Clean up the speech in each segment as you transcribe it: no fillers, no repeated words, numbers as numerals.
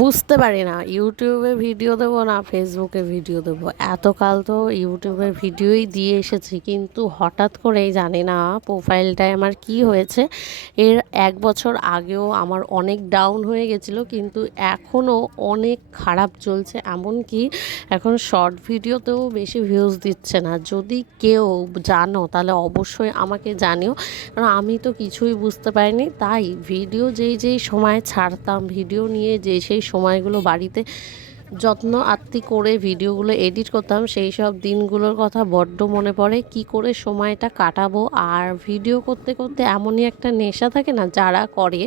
বুঝতে পারি না ইউটিউবে ভিডিও দেবো না ফেসবুকে ভিডিও দেবো। এতকাল তো ইউটিউবে ভিডিওই দিয়ে এসেছি, কিন্তু হঠাৎ করেই জানি না প্রোফাইলটায় আমার কি হয়েছে। এর 1 বছর আগেও আমার অনেক ডাউন হয়ে গেছিলো, কিন্তু এখনও অনেক খারাপ চলছে। এমনকি এখন শর্ট ভিডিওতেও বেশি ভিউজ দিচ্ছে না। যদি কেউ জানো তাহলে অবশ্যই আমাকে জানিও, কারণ আমি তো কিছুই বুঝতে পারিনি। তাই ভিডিও যেই যেই সময় ছাড়তাম, ভিডিও নিয়ে সেই সময়গুলো বাড়িতে যত্ন আত্তি করে ভিডিওগুলো এডিট করতাম, সেই সব দিনগুলোর কথা বড্ড মনে পড়ে। কি করে সময়টা কাটাবো। আর ভিডিও করতে করতে এমনই একটা নেশা থাকে না, যারা করে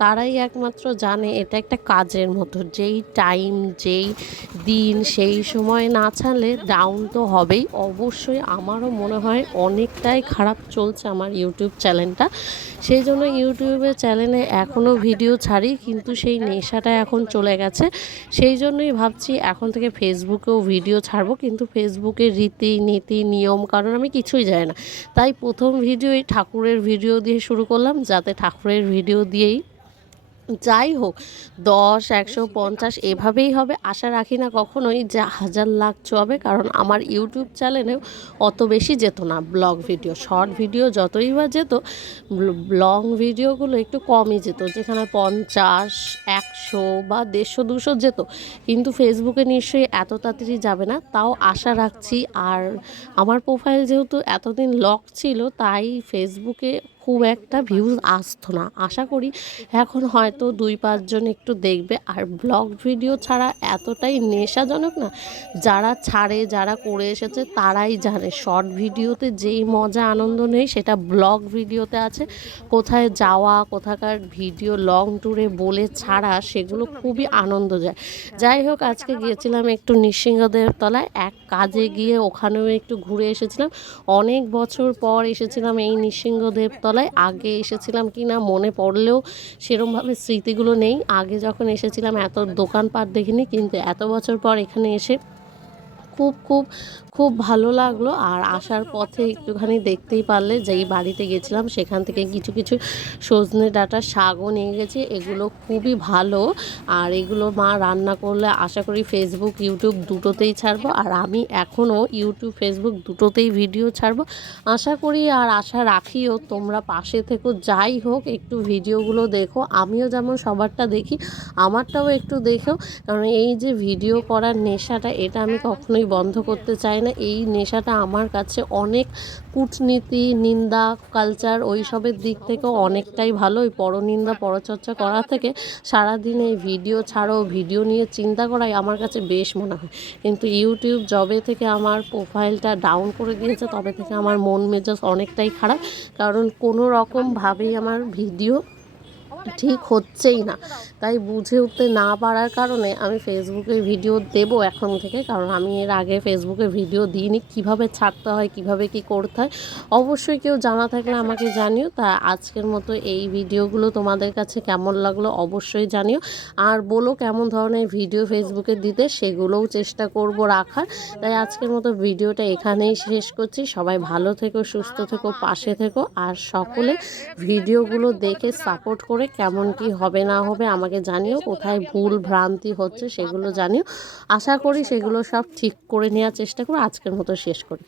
তারাই একমাত্র জানে এটা একটা কাজের মতো। যেই টাইম, যেই দিন, সেই সময় না ছাড়লে ডাউন তো হবেই। অবশ্যই আমারও মনে হয় অনেকটাই খারাপ চলছে আমার ইউটিউব চ্যানেলটা। সেই জন্য ইউটিউবের চ্যানেলে এখনও ভিডিও ছাড়ি, কিন্তু সেই নেশাটা এখন চলে গেছে। সেই জন্যই ভাবছি এখন থেকে ফেসবুকেও ভিডিও ছাড়বো, কিন্তু ফেসবুকের রীতি নীতি নিয়ম কারণ আমি কিছুই জানি না। তাই প্রথম ভিডিওই ঠাকুরের ভিডিও দিয়ে শুরু করলাম, যাতে ঠাকুরের ভিডিও দিয়েই যাই হোক 10, 100, 50 এভাবেই হবে। আশা রাখি না কখনোই যে 1000 লাখ ছোঁয়াবে, কারণ আমার ইউটিউব চ্যানেলেও অত বেশি যেত না ব্লগ ভিডিও। শর্ট ভিডিও যতই বা যেত, লং ভিডিওগুলো একটু কমই যেত, যেখানে 50, 100 বা 150, 200 যেত। কিন্তু ফেসবুকে নিশ্চয়ই এত তাড়াতাড়ি যাবে না, তাও আশা রাখছি। আর আমার প্রোফাইল যেহেতু এতদিন লক ছিল, তাই ফেসবুকে খুব একটা ভিউজ আসতো না। আশা করি এখন হয়তো 2-5 জন একটু দেখবে। আর ব্লগ ভিডিও ছাড়া এতটাই নেশাজনক না, যারা ছাড়ে, যারা করে এসেছে তারাই জানে। শর্ট ভিডিওতে যেই মজা আনন্দ নেই সেটা ব্লগ ভিডিওতে আছে। কোথায় যাওয়া, কোথাকার ভিডিও লং ট্যুরে বলে ছাড়া, সেগুলো খুবই আনন্দ যায়। যাই হোক, আজকে গিয়েছিলাম একটু নৃসিংহদেব তলায় এক কাজে, গিয়ে ওখানেও একটু ঘুরে এসেছিলাম। অনেক বছর পর এসেছিলাম এই নৃসিংহদেব তলায়। আগে এসেছিলাম কি না মনে পড়লেও সেরমভাবে স্মৃতিগুলো নেই। আগে যখন এসেছিলাম এত দোকানপাট দেখিনি, কিন্তু এত বছর পর এখানে এসে খুব খুব খুব ভালো লাগলো। আর আসার পথে একটুখানি দেখতেই পারলে, যেই বাড়িতে গেছিলাম সেখান থেকে কিছু কিছু সজনে ডাঁটা শাকও নিয়ে গেছি। এগুলো খুবই ভালো, আর এগুলো মা রান্না করলে আশা করি ফেসবুক ইউটিউব দুটোতেই ছাড়বো। আর আমি এখনও ইউটিউব ফেসবুক দুটোতেই ভিডিও ছাড়বো আশা করি। আর আশা রাখিও তোমরা পাশে থেকো। যাই হোক, একটু ভিডিওগুলো দেখো, আমিও যেমন সবারটা দেখি আমারটাও একটু দেখো। কারণ এই যে ভিডিও করার নেশাটা, এটা আমি কখনোই বন্ধ করতে চাই না। এই নেশাটা আমার কাছে অনেক কূটনীতি, নিন্দা, কালচার ওই সবের দিক থেকেও অনেকটাই ভালো। ওই পরনিন্দা পরচর্চা করা থেকে সারাদিন এই ভিডিও ছাড়ো, ভিডিও নিয়ে চিন্তা করাই আমার কাছে বেশ মনে হয়। কিন্তু ইউটিউব যবে থেকে আমার প্রোফাইলটা ডাউন করে দিয়েছে, তবে থেকে আমার মন মেজাজ অনেকটাই খারাপ। কারণ কোনো রকমভাবেই আমার ভিডিও ঠিক হচ্ছেই না। তাই বুঝে উঠতে না পারার কারণে আমি ফেসবুকে ভিডিও দেবো এখন থেকে, কারণ আমি এর আগে ফেসবুকে ভিডিও দিইনি। কিভাবে ছাড়তে হয়, কিভাবে কি করতে হয়, অবশ্যই কেউ জানা থাকলে আমাকে জানিও। তা আজকের মতো এই ভিডিওগুলো তোমাদের কাছে কেমন লাগলো অবশ্যই জানিও। আর বলো কেমন ধরনের ভিডিও ফেসবুকে দিতে, সেগুলোও চেষ্টা করব রাখার। তাই আজকের মতো ভিডিওটা এখানেই শেষ করছি। সবাই ভালো থেকো, সুস্থ থেকো, পাশে থেকো। আর সকলে ভিডিওগুলো দেখে সাপোর্ট করে কেমন কি হবে না হবে আমাকে জানিও। কোথায় ভুল ভ্রান্তি হচ্ছে সেগুলো জানিও। আশা করি সেগুলো সব ঠিক করে নেওয়ার চেষ্টা করো। আজকের মতো শেষ করি।